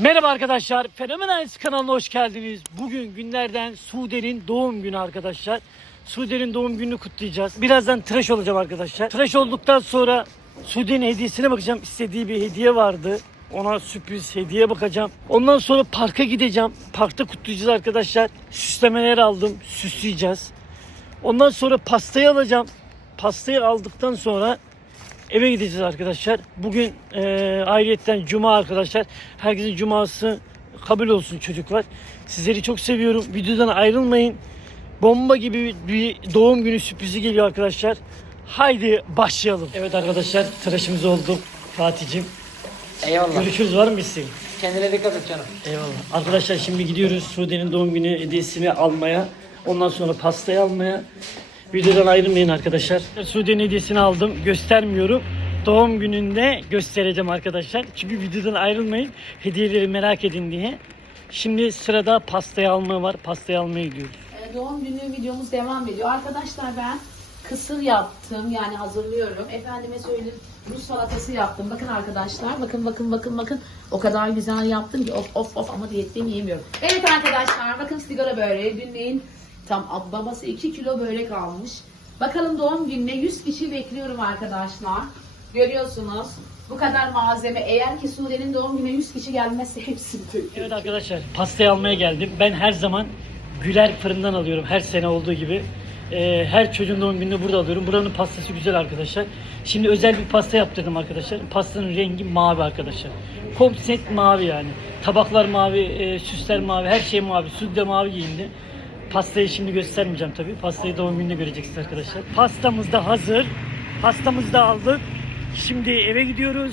Merhaba arkadaşlar, Fenomenal kanalına hoş geldiniz. Bugün günlerden Sude'nin doğum günü arkadaşlar. Sude'nin doğum gününü kutlayacağız. Birazdan tıraş olacağım arkadaşlar. Tıraş olduktan sonra Sude'nin hediyesine bakacağım. İstediği bir hediye vardı. Ona sürpriz hediye bakacağım. Ondan sonra parka gideceğim. Parkta kutlayacağız arkadaşlar. Süslemeler aldım. Süsleyeceğiz. Ondan sonra pastayı alacağım. Pastayı aldıktan sonra eve gideceğiz arkadaşlar. Bugün e, ayrıyetten cuma arkadaşlar. Herkesin cuması kabul olsun çocuklar. Sizleri çok seviyorum. Videodan ayrılmayın. Bomba gibi bir doğum günü sürprizi geliyor arkadaşlar. Haydi başlayalım. Evet arkadaşlar tıraşımız oldu. Fatih'cim. Eyvallah. Görüşürüz var mı isteğin? Kendine dikkat et canım. Eyvallah. Arkadaşlar şimdi gidiyoruz Sude'nin doğum günü hediyesini almaya. Ondan sonra pastayı almaya. Videodan ayrılmayın arkadaşlar. Sude'nin hediyesini aldım. Göstermiyorum. Doğum gününde göstereceğim arkadaşlar. Çünkü videodan ayrılmayın. Hediyeleri merak edin diye. Şimdi sırada pastayı alma var. Pastayı almaya gidiyoruz. Ee, Doğum günü videomuz devam ediyor. Arkadaşlar ben kısır yaptım yani hazırlıyorum. Efendime söyleyeyim Rus salatası yaptım. Bakın arkadaşlar bakın bakın bakın bakın. O kadar güzel yaptım ki of of of ama diyetteyim yiyemiyorum. Evet arkadaşlar bakın sigara böreği. Dünleyin tam ab- babası 2 kilo börek almış. Bakalım doğum gününe 100 kişi bekliyorum arkadaşlar. Görüyorsunuz. Bu kadar malzeme. Eğer ki Sude'nin doğum gününe 100 kişi gelmezse hepsini döküyorum. Evet arkadaşlar pastayı almaya geldim. Ben her zaman Güler fırından alıyorum her sene olduğu gibi. Ee, her çocuğun doğum gününde burada alıyorum. Buranın pastası güzel arkadaşlar. Şimdi özel bir pasta yaptırdım arkadaşlar. Pastanın rengi mavi arkadaşlar. Komplet mavi yani. Tabaklar mavi, e, süsler mavi, her şey mavi. Süt de mavi giyindi. Pastayı şimdi göstermeyeceğim tabii. Pastayı doğum gününde göreceksiniz arkadaşlar. Pastamız da hazır. Pastamızı da aldık. Şimdi eve gidiyoruz.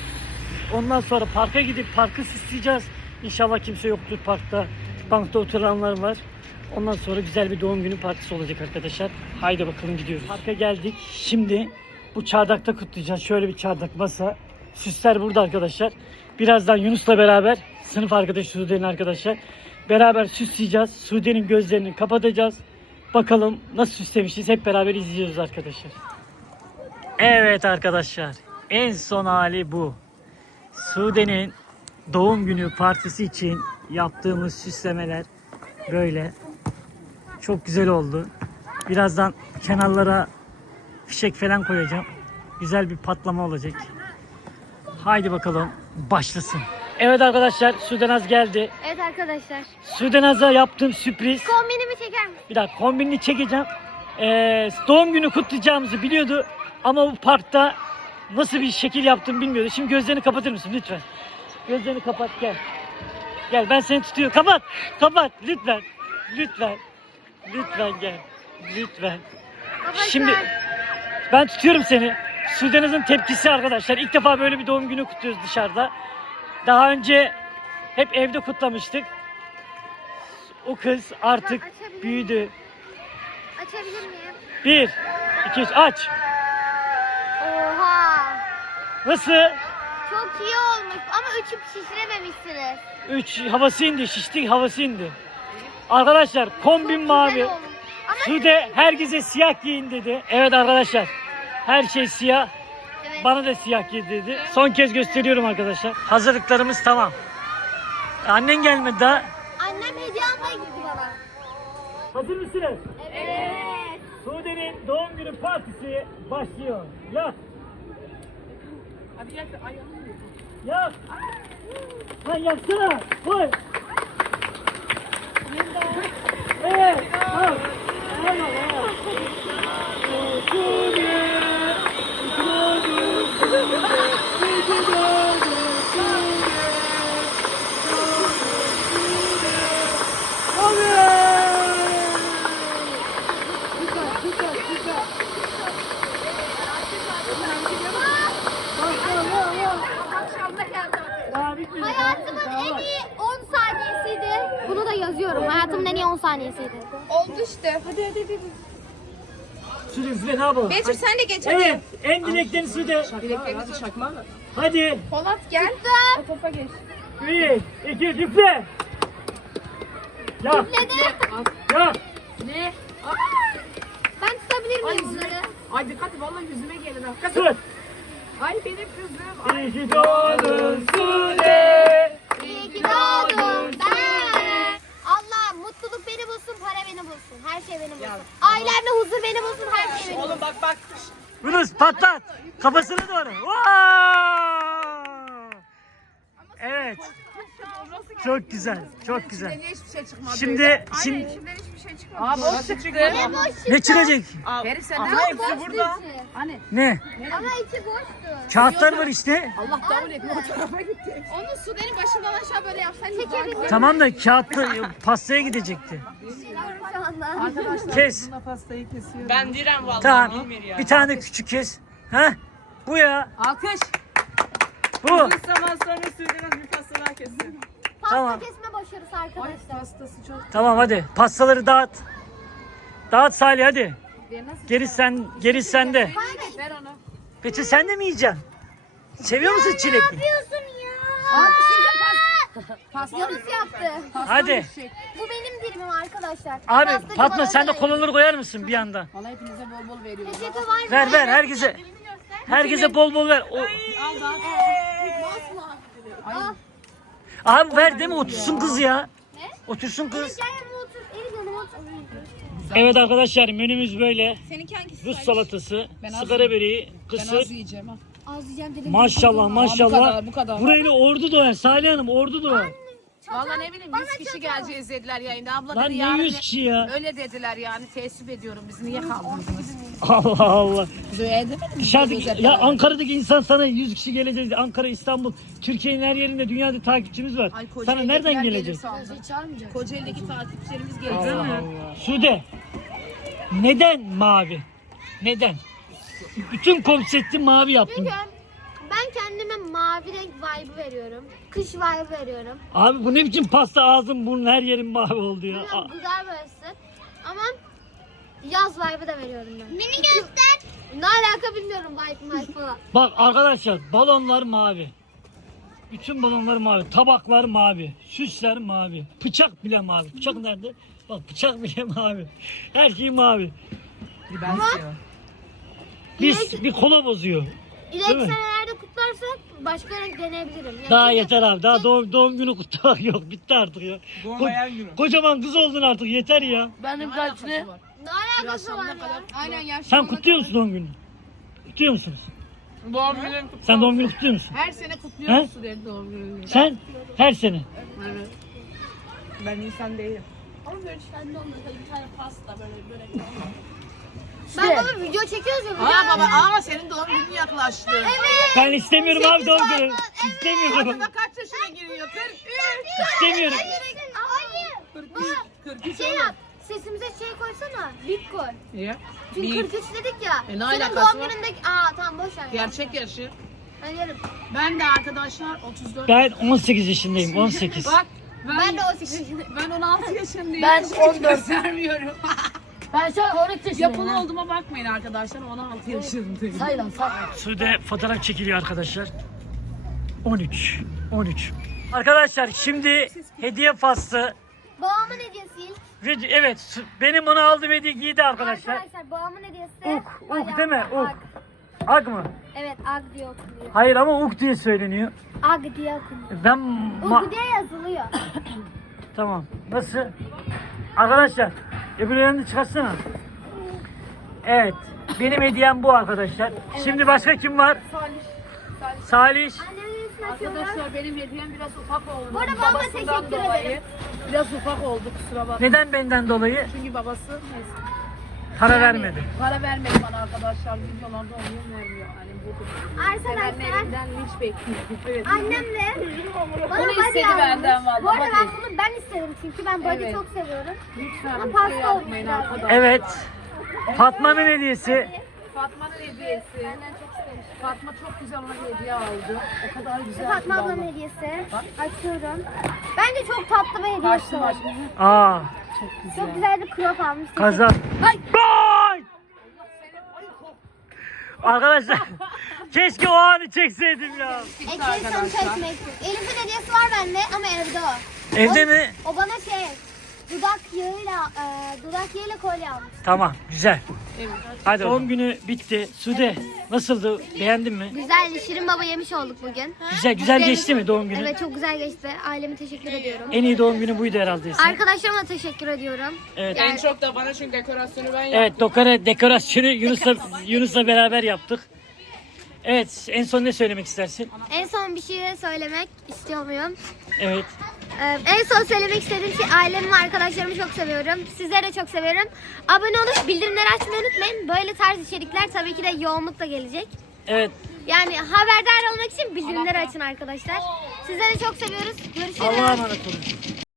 Ondan sonra parka gidip parkı süsleyeceğiz. İnşallah kimse yoktur parkta. Bankta oturanlar var. Ondan sonra güzel bir doğum günü partisi olacak arkadaşlar. Haydi bakalım gidiyoruz. Parka geldik. Şimdi bu çardakta kutlayacağız. Şöyle bir çardak masa. Süsler burada arkadaşlar. Birazdan Yunus'la beraber sınıf arkadaşı Sude'nin arkadaşlar. Beraber süsleyeceğiz. Sude'nin gözlerini kapatacağız. Bakalım nasıl süslemişiz hep beraber izliyoruz arkadaşlar. Evet arkadaşlar. En son hali bu. Sude'nin doğum günü partisi için yaptığımız süslemeler böyle. Çok güzel oldu. Birazdan kenarlara fişek falan koyacağım. Güzel bir patlama olacak. Haydi bakalım başlasın. Evet arkadaşlar Sudenaz geldi. Evet arkadaşlar. Sudenaz'a yaptığım sürpriz. Kombinimi çeker misin? Bir dakika kombinini çekeceğim. Ee, doğum günü kutlayacağımızı biliyordu. Ama bu parkta nasıl bir şekil yaptığımı bilmiyordu. Şimdi gözlerini kapatır mısın lütfen? Gözlerini kapat gel. Gel ben seni tutuyorum. Kapat. Kapat lütfen. Lütfen. Lütfen gel. Lütfen. Arkadaşlar, Şimdi ben tutuyorum seni. Sudenaz'ın tepkisi arkadaşlar. İlk defa böyle bir doğum günü kutluyoruz dışarıda. Daha önce hep evde kutlamıştık. O kız artık açabilir büyüdü. Açabilir miyim? Bir, iki, üç, aç. Oha. Nasıl? Çok iyi olmuş ama üçüp şişirememişsiniz. Üç, havası indi, şişti, havası indi. Arkadaşlar kombin Çok mavi. güzel olmuş. Ama Sude herkese siyah giyin dedi. Evet arkadaşlar. Her şey siyah. Bana da siyah giy dedi. Son kez gösteriyorum arkadaşlar. Hazırlıklarımız tamam. Annen gelmedi daha. Annem hediye almaya gitti bana. Hazır mısınız? Evet. Sude'nin doğum günü partisi başlıyor. Yak. Hadi yak Yak. Lan yaksana. Koy. Evet. Al. Al, al, al. Sude. Sude. Sude. Sude. Süper, süper, süper. Bak, bak, bak, bak. Daha bitmedi, daha Hayatımın bitmedi, daha en var. iyi 10 saniyesiydi. Bunu da yazıyorum. Hayatımın en iyi 10 saniyesiydi. Oldu işte. Hadi hadi hadi. Sude üfle ne yapalım? Betül sen de geç hadi. Evet, en dileklerini Sude. Bileklerimizi çakma mı? Hadi. Polat gel. O topa geç. Bir, iki, üfle. Yak, yak. Ben tutabilir miyim bunları? Ay dikkat et vallahi yüzüme gelin ha. Kız. Tut. Ay benim kızım. İyi ki doğdun Sude. İyi ki doğdun mutluluk beni bulsun, para beni bulsun. Her şey beni bulsun. Ailemle huzur beni bulsun, her şey beni bulsun. Oğlum bak bak. Yunus patlat. Kafasına doğru. Evet. Çok güzel. Çok güzel. Şey? Şimdi şimdi hiçbir şey çıkmadı. Aa boş çıktı. Ne boş çıktı. ne çıkacak? Veri sen Çok ne? boştu burada. içi. Ne? Ama içi boştu. Kağıtlar var işte. Allah kabul etme o tarafa gitti. Onu Sude'nin başından aşağı böyle yapsan Çekebilirim Tamam da kağıtla pastaya gidecekti. anda. Kes. Ben direm vallahi. Tamam. Bir tane küçük kes. Ha? Bu ya. Alkış. Bu. zaman sonra Sude'nin bir pasta daha kesin. Pasta Tamam. kesme başarısı arkadaşlar. Pastası çok. Tamam hadi. Pastaları dağıt. Dağıt Salih hadi. Geri sen geri sende. Ver onu. Betül sen de mi yiyeceksin? Seviyor musun çilekli? yapıyorsun ya? Abi Yunus yaptı. Hadi. Bu benim dilimim arkadaşlar. Abi Pastacı Fatma bana sen de kolaları koyar mısın bir yandan? Vallahi hepinize bol bol veriyorum. Peçete var mı? Ver ver herkese. Herkese bol bol ver. O, Al da. Al. Abi ver değil mi? Otursun kız ya. Otursun kız. Evet arkadaşlar menümüz böyle. Seninki hangisi? Rus salatası, sigara böreği, Ben kısır. az yiyeceğim ha. Az yiyeceğim dedim. Maşallah maşallah. kadar, bu kadar. Burayla ordu doğar. Salih Hanım ordu doğar. Vallahi ne bileyim 100 kişi geleceğiz dediler yayında. Abla Lan dedi ne yarın. 100 kişi ya. Öyle dediler yani teessüp ediyorum. Biz niye kaldırdınız? Allah Allah. Biz öyle demedik. mi? Dışarıdaki, ya Ankara'daki insan sana 100 kişi geleceğiz. Ankara, İstanbul, Türkiye'nin her yerinde dünyada takipçimiz var. Ay, Sana Kocaeli'dekiler nereden gelir gelecek? sandım. Kocaeli'deki takipçilerimiz gelecek. Allah Allah. Sude. Neden mavi? Neden? Bütün konsepti mavi yaptım. Çünkü ben kendime mavi renk vibe veriyorum. Kış vibe veriyorum. Abi bu ne biçim pasta ağzın burnun her yerin mavi oldu ya. Bilmiyorum Aa, güzel böylesi. Ama yaz vibe'ı da veriyorum ben. Mini göster. Ne alaka bilmiyorum vibe vibe falan. Bak arkadaşlar balonlar mavi. Bütün balonlar mavi. Tabaklar mavi. Süsler mavi. Bıçak bile mavi. Bıçak nerede? Bak bıçak bile mavi. Her şey mavi. Ben. Biz bir kola bozuyor. Değil mi? senelerde kutlarsak başka renk deneyebilirim. Yani Daha çünkü yeter abi. Daha doğum, doğum günü kutlamak yok. Bitti artık ya. Ko- günü. kocaman kız oldun artık. Yeter ya. Benim kaç ne? Ne alakası var ya? Aynen ya. Sen kutluyor musun doğum gününü? Kutluyor musunuz? Doğum günüm kutlu Sen doğum günü kutluyor musun? Her sene He? kutluyoruz doğum gününü. Sen her sene. Evet. Ben insan değilim. Ben baba video çekiyoruz ya. Aa baba aa senin doğum günün yaklaştı. Ben istemiyorum abi doğum günü. İstemiyorum. Baba kaç yaşına giriyor? 43. İstemiyorum. Hayır. 43. 43 Şey yap. Sesimize şey koysana. Bip koy. Niye? Çünkü Bir. 43 dedik ya. E, ne Senin alakası doğum var? günündeki... Aa tamam boş ver. ya. Gerçek yaşı. Ben yerim. Ben de arkadaşlar 34. Ben 18 yaşındayım. 18. Bak ben, Ben de 18 yaşındayım. ben 16 yaşındayım. Ben Hiç 14. göstermiyorum. Ben şu an 13 yaşındayım. Yapılı ha. olduğuma bakmayın arkadaşlar 16 yaşındayım. Say lan say. Sude fotoğraf çekiliyor arkadaşlar. 13. 13. Arkadaşlar şimdi hediye faslı. Babamın hediyesi ilk. Ve evet benim onu aldı ve giydi arkadaşlar. Arkadaşlar babamın hediyesi. Uk, uk değil mi? Uk. Ag. Ag mı? Evet Ag diye okunuyor. Hayır ama uk diye söyleniyor. Ag diye okunuyor. Ben ma- Ug diye yazılıyor. Tamam. Nasıl? Arkadaşlar öbür yanını çıkartsana. Evet. Benim hediyem bu arkadaşlar. Şimdi başka kim var? Salih. Açıyorum. Arkadaşlar benim hediyem biraz ufak oldu. Bu arada babama Babasından teşekkür dolayı ederim. Biraz ufak oldu kusura bakma. Neden benden dolayı? Çünkü babası neyse. Para Yani vermedi. Para vermedi bana arkadaşlar. Videolarda oluyor vermiyor. Hani bu Arkadaşlar sevenlerinden hiç bekliyorum. Evet. annem de bana Bunu body istedi almış. benden vallahi, Bu arada ben bunu ben istedim çünkü ben body Evet. çok seviyorum. Lütfen Ama bir pasta şey olmuş yapmayın arkadaşlar. Evet. Fatma'nın hediyesi. Fatma'nın hediyesi. Benden çok istemiş. Fatma çok güzel ona hediye aldı. O kadar güzel. Fatma ablanın hediyesi. Açıyorum. Bence çok tatlı bir hediyesi Kaçtı var. var. Aa, Çok güzel bir crop almış. kazan. Gol! Arkadaşlar keşke o anı çekseydim ya. Ekmeği sana çekmek. Elif'in hediyesi var bende ama evde o. Evde mi? O bana şey dudak yağıyla e, dudak yağıyla kolye almış. Tamam güzel. Evet. Hadi Doğum günü bitti. Sude nasıldı? Beğendin mi? Güzeldi. Şirin baba yemiş olduk bugün. Güzel güzel geçti mi doğum günü? Evet çok güzel geçti. Aileme teşekkür ediyorum. En iyi doğum günü buydu herhalde. senin. Arkadaşlarıma teşekkür ediyorum. Evet. En çok da bana çünkü dekorasyonu ben yaptım. Evet, dokara dekorasyonu Yunus'la Yunus'la beraber yaptık. Evet, en son ne söylemek istersin? En son bir şey söylemek istiyor muyum? Evet. Ee, en son söylemek istediğim şey ailemi ve arkadaşlarımı çok seviyorum. Sizleri de çok seviyorum. Abone olup bildirimleri açmayı unutmayın. Böyle tarz içerikler tabii ki de yoğunlukla gelecek. Evet. Yani haberdar olmak için bildirimleri açın arkadaşlar. Sizleri çok seviyoruz. Görüşürüz. Allah'a emanet olun.